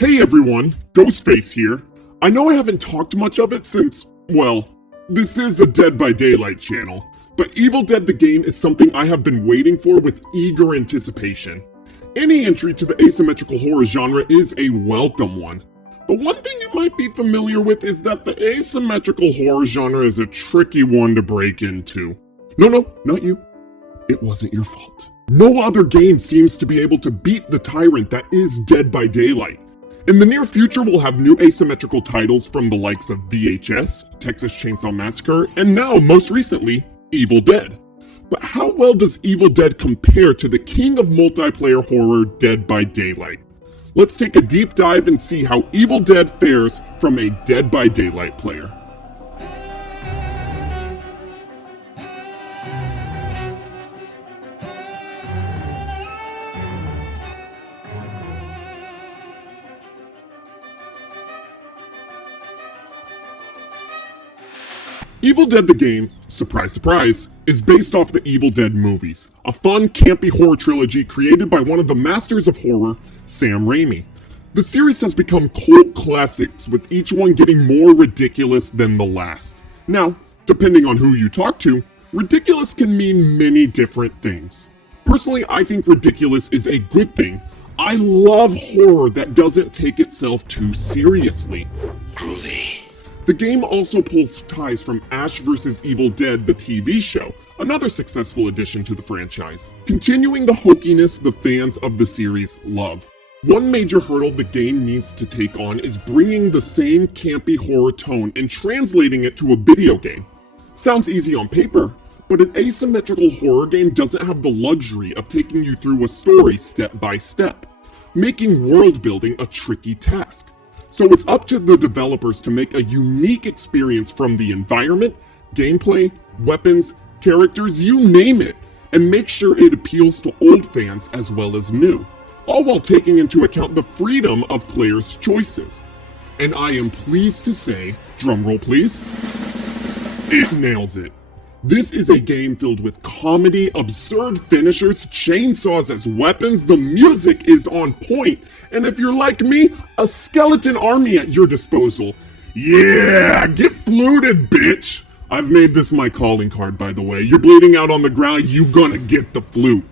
Hey everyone, Ghostface here. I know I haven't talked much of it since, well, this is a Dead by Daylight channel, but Evil Dead the game is something I have been waiting for with eager anticipation. Any entry to the asymmetrical horror genre is a welcome one. But one thing you might be familiar with is that the asymmetrical horror genre is a tricky one to break into. No, not you. It wasn't your fault. No other game seems to be able to beat the tyrant that is Dead by Daylight. In the near future, we'll have new asymmetrical titles from the likes of VHS, Texas Chainsaw Massacre, and now, most recently, Evil Dead. But how well does Evil Dead compare to the king of multiplayer horror, Dead by Daylight? Let's take a deep dive and see how Evil Dead fares from a Dead by Daylight player. Evil Dead the game, surprise surprise, is based off the Evil Dead movies, a fun, campy horror trilogy created by one of the masters of horror, Sam Raimi. The series has become cult classics, with each one getting more ridiculous than the last. Now, depending on who you talk to, ridiculous can mean many different things. Personally, I think ridiculous is a good thing. I love horror that doesn't take itself too seriously. Groovy. The game also pulls ties from Ash vs. Evil Dead, the TV show, another successful addition to the franchise, continuing the hokiness the fans of the series love. One major hurdle the game needs to take on is bringing the same campy horror tone and translating it to a video game. Sounds easy on paper, but an asymmetrical horror game doesn't have the luxury of taking you through a story step by step, making world building a tricky task. So it's up to the developers to make a unique experience from the environment, gameplay, weapons, characters, you name it, and make sure it appeals to old fans as well as new, all while taking into account the freedom of players' choices. And I am pleased to say, drumroll please, it nails it. This is a game filled with comedy, absurd finishers, chainsaws as weapons, the music is on point, and if you're like me, a skeleton army at your disposal. Yeah, get fluted, bitch! I've made this my calling card, by the way. You're bleeding out on the ground, you gonna get the flute.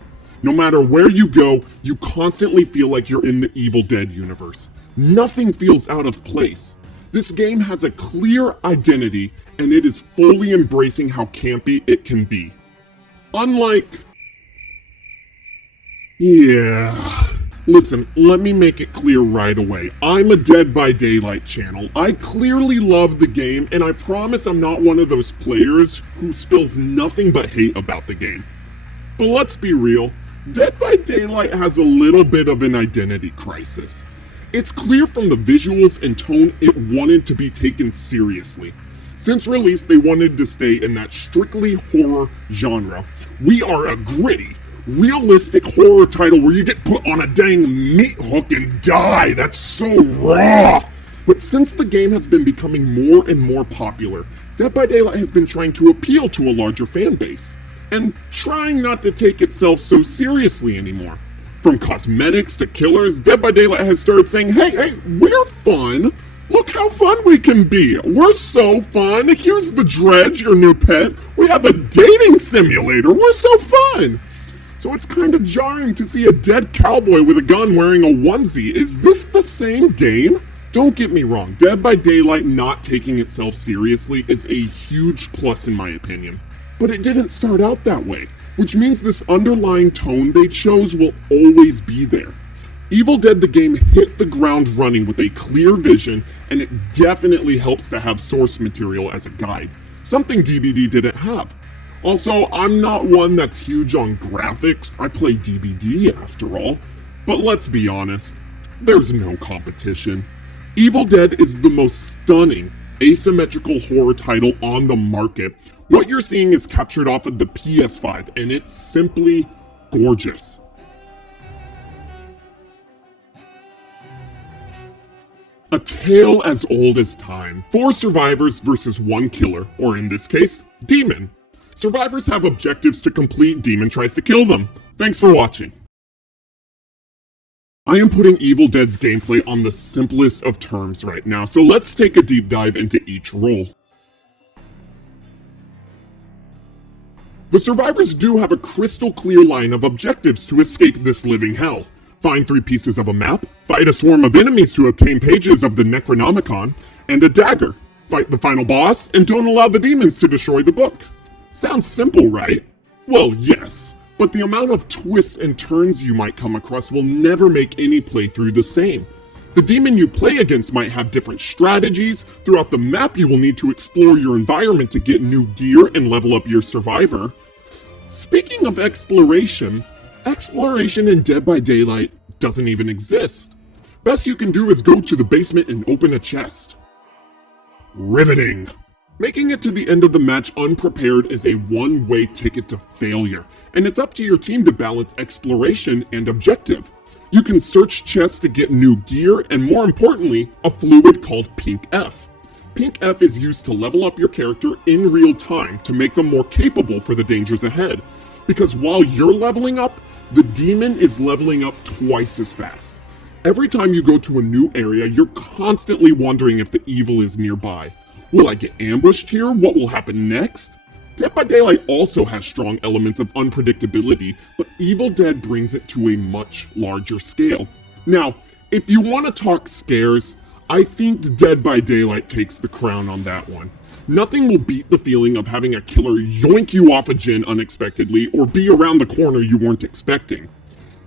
No matter where you go, you constantly feel like you're in the Evil Dead universe. Nothing feels out of place. This game has a clear identity, and it is fully embracing how campy it can be. Unlike... Listen, let me make it clear right away. I'm a Dead by Daylight channel. I clearly love the game, and I promise I'm not one of those players who spills nothing but hate about the game. But let's be real, Dead by Daylight has a little bit of an identity crisis. It's clear from the visuals and tone it wanted to be taken seriously. Since release, they wanted to stay in that strictly horror genre. We are a gritty, realistic horror title where you get put on a dang meat hook and die. That's so raw. But since the game has been becoming more and more popular, Dead by Daylight has been trying to appeal to a larger fan base, and trying not to take itself so seriously anymore. From cosmetics to killers, Dead by Daylight has started saying, hey, we're fun. Look how fun we can be. We're so fun. Here's the Dredge, your new pet. We have a dating simulator. We're so fun. So it's kind of jarring to see a dead cowboy with a gun wearing a onesie. Is this the same game? Don't get me wrong, Dead by Daylight not taking itself seriously is a huge plus in my opinion. But it didn't start out that way, which means this underlying tone they chose will always be there. Evil Dead the game hit the ground running with a clear vision, and it definitely helps to have source material as a guide, something DBD didn't have. Also, I'm not one that's huge on graphics, I play DBD after all, but let's be honest, there's no competition. Evil Dead is the most stunning asymmetrical horror title on the market. What you're seeing is captured off of the PS5, and it's simply gorgeous. A tale as old as time. 4 survivors versus 1 killer, or in this case, Demon. Survivors have objectives to complete, Demon tries to kill them. Thanks for watching. I am putting Evil Dead's gameplay on the simplest of terms right now, so let's take a deep dive into each role. The survivors do have a crystal clear line of objectives to escape this living hell. Find 3 pieces of a map, fight a swarm of enemies to obtain pages of the Necronomicon, and a dagger. Fight the final boss, and don't allow the demons to destroy the book. Sounds simple, right? Well, yes, but the amount of twists and turns you might come across will never make any playthrough the same. The demon you play against might have different strategies. Throughout the map, you will need to explore your environment to get new gear and level up your survivor. Speaking of exploration in Dead by Daylight doesn't even exist. Best you can do is go to the basement and open a chest. Riveting! Making it to the end of the match unprepared is a one-way ticket to failure, and it's up to your team to balance exploration and objective. You can search chests to get new gear, and more importantly, a fluid called Pink F. Pink F is used to level up your character in real time to make them more capable for the dangers ahead. Because while you're leveling up, the demon is leveling up twice as fast. Every time you go to a new area, you're constantly wondering if the evil is nearby. Will I get ambushed here? What will happen next? Dead by Daylight also has strong elements of unpredictability, but Evil Dead brings it to a much larger scale. Now, if you want to talk scares, I think Dead by Daylight takes the crown on that one. Nothing will beat the feeling of having a killer yoink you off a gin unexpectedly or be around the corner you weren't expecting.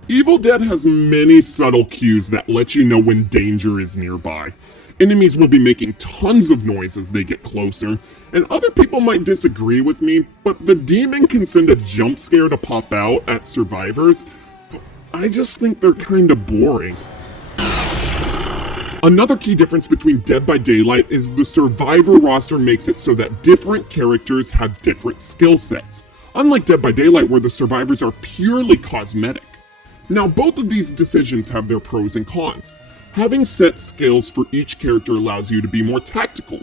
Evil Dead has many subtle cues that let you know when danger is nearby. Enemies will be making tons of noise as they get closer, and other people might disagree with me, but the demon can send a jump scare to pop out at survivors. I just think they're kinda boring. Another key difference between Dead by Daylight is the survivor roster makes it so that different characters have different skill sets, unlike Dead by Daylight where the survivors are purely cosmetic. Now, both of these decisions have their pros and cons. Having set skills for each character allows you to be more tactical,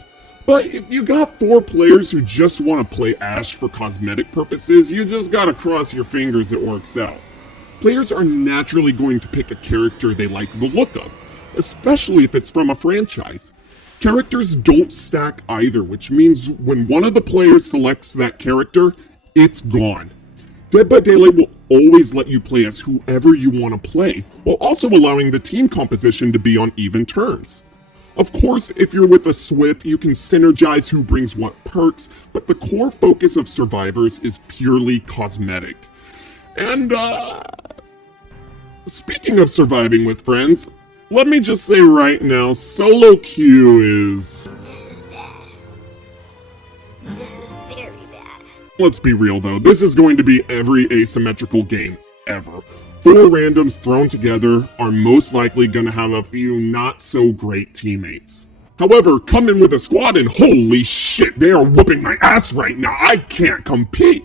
but if you got 4 players who just want to play Ash for cosmetic purposes, you just gotta cross your fingers it works out. Players are naturally going to pick a character they like the look of, especially if it's from a franchise. Characters don't stack either, which means when one of the players selects that character, it's gone. Dead by Daylight will always let you play as whoever you want to play, while also allowing the team composition to be on even terms. Of course, if you're with a Swift, you can synergize who brings what perks, but the core focus of Survivors is purely cosmetic. And, speaking of surviving with friends, let me just say right now, solo queue is... This is bad. This is very bad. Let's be real though, this is going to be every asymmetrical game ever. 4 randoms thrown together are most likely gonna have a few not so great teammates. However, come in with a squad and holy shit, they are whooping my ass right now, I can't compete!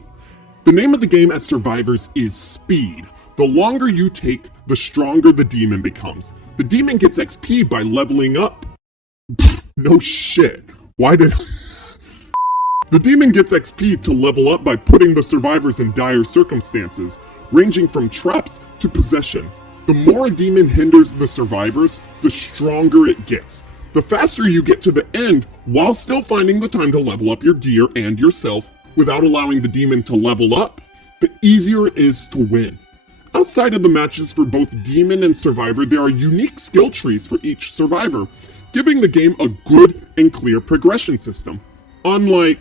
The name of the game at Survivors is speed. The longer you take, the stronger the demon becomes. The demon gets XP by leveling up. No shit. Why did... The demon gets XP to level up by putting the survivors in dire circumstances, ranging from traps to possession. The more a demon hinders the survivors, the stronger it gets. The faster you get to the end, while still finding the time to level up your gear and yourself without allowing the demon to level up, the easier it is to win. Outside of the matches for both Demon and Survivor, there are unique skill trees for each survivor, giving the game a good and clear progression system. Unlike...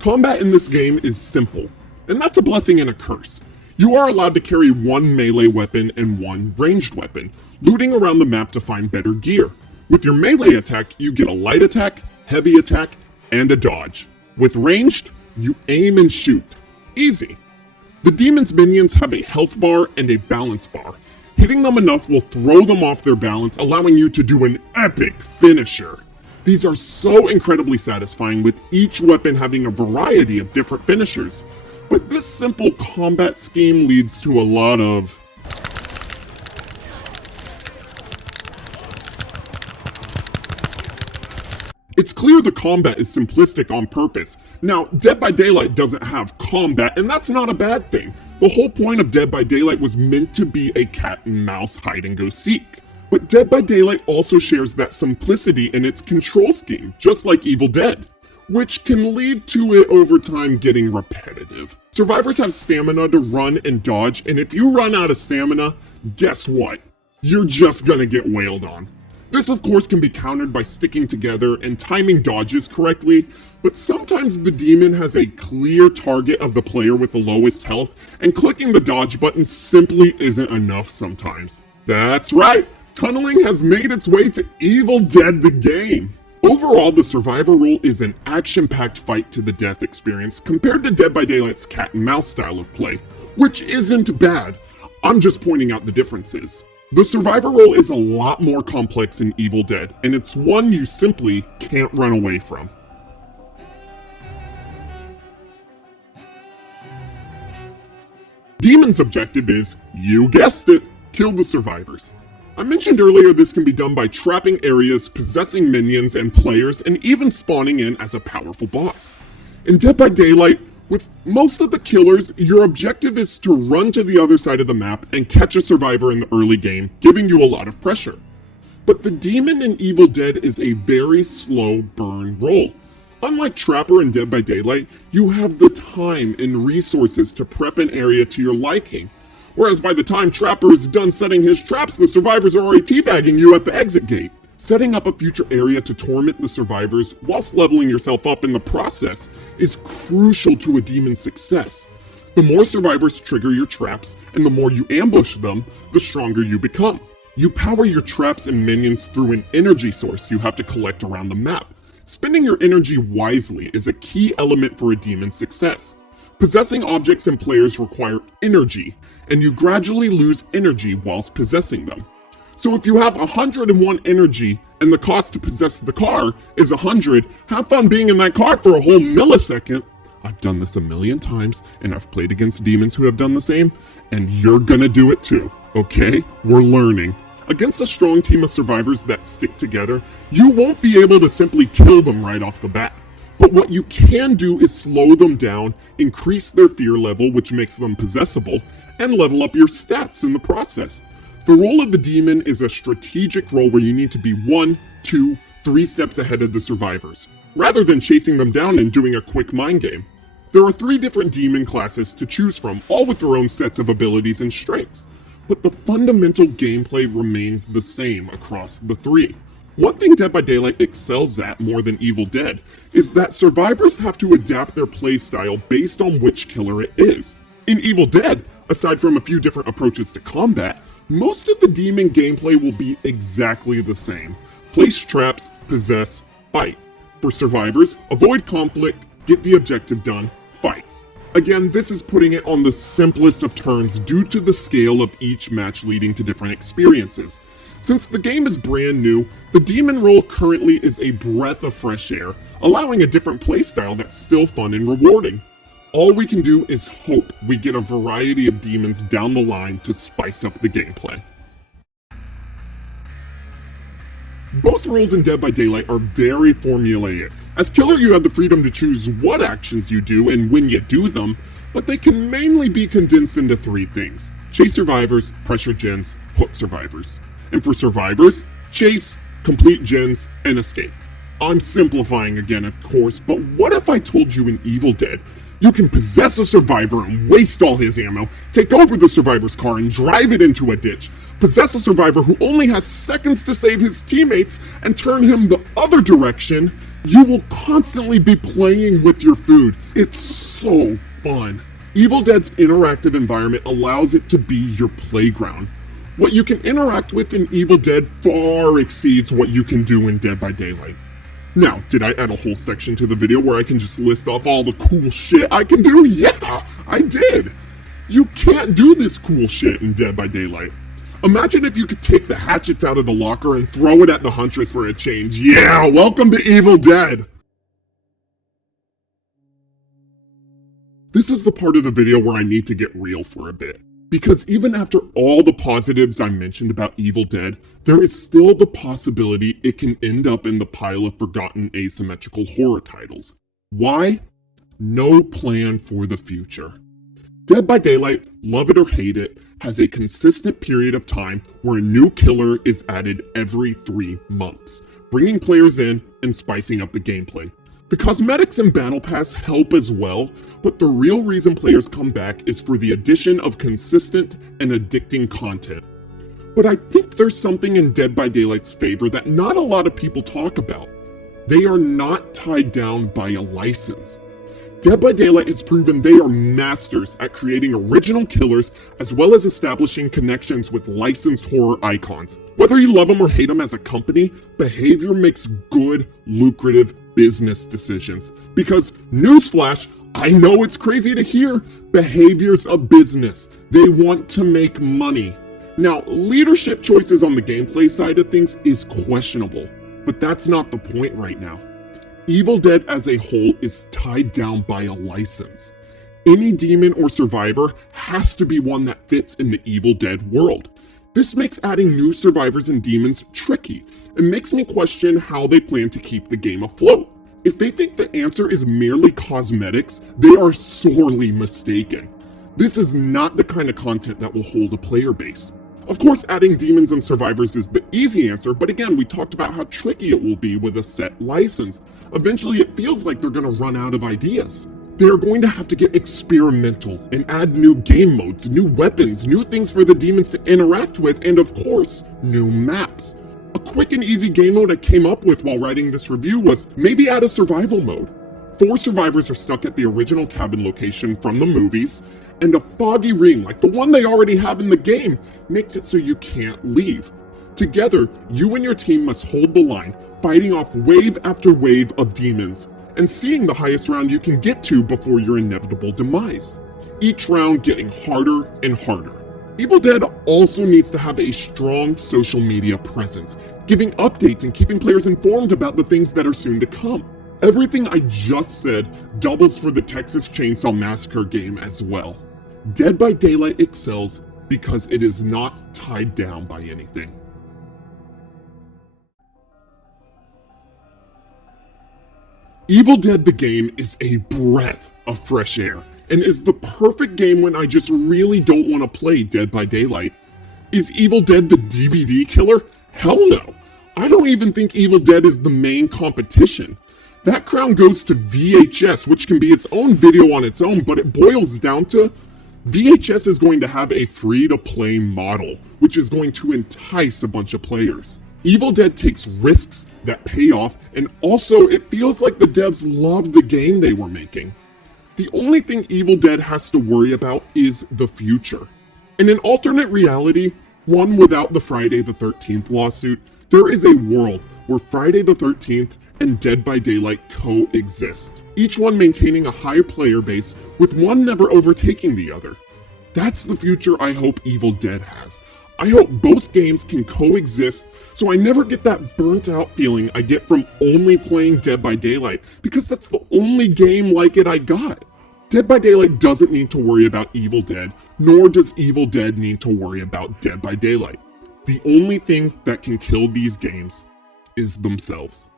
Combat in this game is simple, and that's a blessing and a curse. You are allowed to carry 1 melee weapon and 1 ranged weapon, looting around the map to find better gear. With your melee attack, you get a light attack, heavy attack, and a dodge. With ranged, you aim and shoot. Easy. The demon's minions have a health bar and a balance bar. Hitting them enough will throw them off their balance, allowing you to do an epic finisher. These are so incredibly satisfying, with each weapon having a variety of different finishers. But this simple combat scheme leads to a lot of... It's clear the combat is simplistic on purpose, Now, Dead by Daylight doesn't have combat, and that's not a bad thing. The whole point of Dead by Daylight was meant to be a cat and mouse hide and go seek. But Dead by Daylight also shares that simplicity in its control scheme, just like Evil Dead, which can lead to it over time getting repetitive. Survivors have stamina to run and dodge, and if you run out of stamina, guess what? You're just gonna get wailed on. This of course can be countered by sticking together and timing dodges correctly, but sometimes the demon has a clear target of the player with the lowest health, and clicking the dodge button simply isn't enough sometimes. That's right, tunneling has made its way to Evil Dead the game. Overall, the survivor role is an action-packed fight to the death experience compared to Dead by Daylight's cat and mouse style of play, which isn't bad. I'm just pointing out the differences. The survivor role is a lot more complex in Evil Dead, and it's one you simply can't run away from. Demon's objective is, you guessed it, kill the survivors. I mentioned earlier this can be done by trapping areas, possessing minions and players, and even spawning in as a powerful boss. In Dead by Daylight, with most of the killers, your objective is to run to the other side of the map and catch a survivor in the early game, giving you a lot of pressure. But the demon in Evil Dead is a very slow burn role. Unlike Trapper in Dead by Daylight, you have the time and resources to prep an area to your liking. Whereas by the time Trapper is done setting his traps, the survivors are already teabagging you at the exit gate. Setting up a future area to torment the survivors whilst leveling yourself up in the process is crucial to a demon's success. The more survivors trigger your traps, and the more you ambush them, the stronger you become. You power your traps and minions through an energy source you have to collect around the map. Spending your energy wisely is a key element for a demon's success. Possessing objects and players require energy, and you gradually lose energy whilst possessing them. So if you have 101 energy and the cost to possess the car is 100, have fun being in that car for a whole millisecond. I've done this a million times, and I've played against demons who have done the same, and you're gonna do it too, okay? We're learning. Against a strong team of survivors that stick together, you won't be able to simply kill them right off the bat. But what you can do is slow them down, increase their fear level, which makes them possessable, and level up your stats in the process. The role of the demon is a strategic role where you need to be 1, 2, 3 steps ahead of the survivors, rather than chasing them down and doing a quick mind game. There are 3 different demon classes to choose from, all with their own sets of abilities and strengths, but the fundamental gameplay remains the same across the 3. One thing Dead by Daylight excels at more than Evil Dead is that survivors have to adapt their playstyle based on which killer it is. In Evil Dead, aside from a few different approaches to combat, most of the demon gameplay will be exactly the same. Place traps, possess, fight. For survivors, avoid conflict, get the objective done, fight. Again, this is putting it on the simplest of terms due to the scale of each match leading to different experiences. Since the game is brand new, the demon role currently is a breath of fresh air, allowing a different playstyle that's still fun and rewarding. All we can do is hope we get a variety of demons down the line to spice up the gameplay. Both roles in Dead by Daylight are very formulaic. As killer, you have the freedom to choose what actions you do and when you do them, but they can mainly be condensed into 3 things: chase survivors, pressure gens, hook survivors. And for survivors, chase, complete gens, and escape. I'm simplifying again, of course, but what if I told you in Evil Dead, you can possess a survivor and waste all his ammo, take over the survivor's car and drive it into a ditch, possess a survivor who only has seconds to save his teammates and turn him the other direction? You will constantly be playing with your food. It's so fun. Evil Dead's interactive environment allows it to be your playground. What you can interact with in Evil Dead far exceeds what you can do in Dead by Daylight. Now, did I add a whole section to the video where I can just list off all the cool shit I can do? Yeah, I did! You can't do this cool shit in Dead by Daylight. Imagine if you could take the hatchets out of the locker and throw it at the Huntress for a change. Yeah, welcome to Evil Dead! This is the part of the video where I need to get real for a bit. Because even after all the positives I mentioned about Evil Dead, there is still the possibility it can end up in the pile of forgotten asymmetrical horror titles. Why? no plan for the future. Dead by Daylight, love it or hate it, has a consistent period of time where a new killer is added every 3 months, bringing players in and spicing up the gameplay. The cosmetics and Battle Pass help as well, but the real reason players come back is for the addition of consistent and addicting content. But I think there's something in Dead by Daylight's favor that not a lot of people talk about. They are not tied down by a license. Dead by Daylight has proven they are masters at creating original killers as well as establishing connections with licensed horror icons. Whether you love them or hate them as a company, Behavior makes good, lucrative business decisions. Because, newsflash, I know it's crazy to hear, Behavior's a business. They want to make money. Now, leadership choices on the gameplay side of things is questionable, but that's not the point right now. Evil Dead as a whole is tied down by a license. Any demon or survivor has to be one that fits in the Evil Dead world. This makes adding new survivors and demons tricky, and makes me question how they plan to keep the game afloat. If they think the answer is merely cosmetics, they are sorely mistaken. This is not the kind of content that will hold a player base. Of course, adding demons and survivors is the easy answer, but again, we talked about how tricky it will be with a set license. Eventually, it feels like they're going to run out of ideas. They are going to have to get experimental and add new game modes, new weapons, new things for the demons to interact with, and of course, new maps. A quick and easy game mode I came up with while writing this review was maybe add a survival mode. 4 survivors are stuck at the original cabin location from the movies, and a foggy ring, like the one they already have in the game, makes it so you can't leave. Together, you and your team must hold the line, fighting off wave after wave of demons, and seeing the highest round you can get to before your inevitable demise. Each round getting harder and harder. Evil Dead also needs to have a strong social media presence, giving updates and keeping players informed about the things that are soon to come. Everything I just said doubles for the Texas Chainsaw Massacre game as well. Dead by Daylight excels because it is not tied down by anything. Evil Dead the game is a breath of fresh air, and is the perfect game when I just really don't want to play Dead by Daylight. Is Evil Dead the DBD killer? Hell no. I don't even think Evil Dead is the main competition. That crown goes to VHS, which can be its own video on its own, but it boils down to VHS is going to have a free-to-play model, which is going to entice a bunch of players. Evil Dead takes risks that pay off, and also it feels like the devs love the game they were making. The only thing Evil Dead has to worry about is the future. In an alternate reality, one without the Friday the 13th lawsuit, there is a world where Friday the 13th and Dead by Daylight coexist, each one maintaining a higher player base with one never overtaking the other. That's the future I hope Evil Dead has. I hope both games can coexist so I never get that burnt out feeling I get from only playing Dead by Daylight, because that's the only game like it I got. Dead by Daylight doesn't need to worry about Evil Dead, nor does Evil Dead need to worry about Dead by Daylight. The only thing that can kill these games is themselves.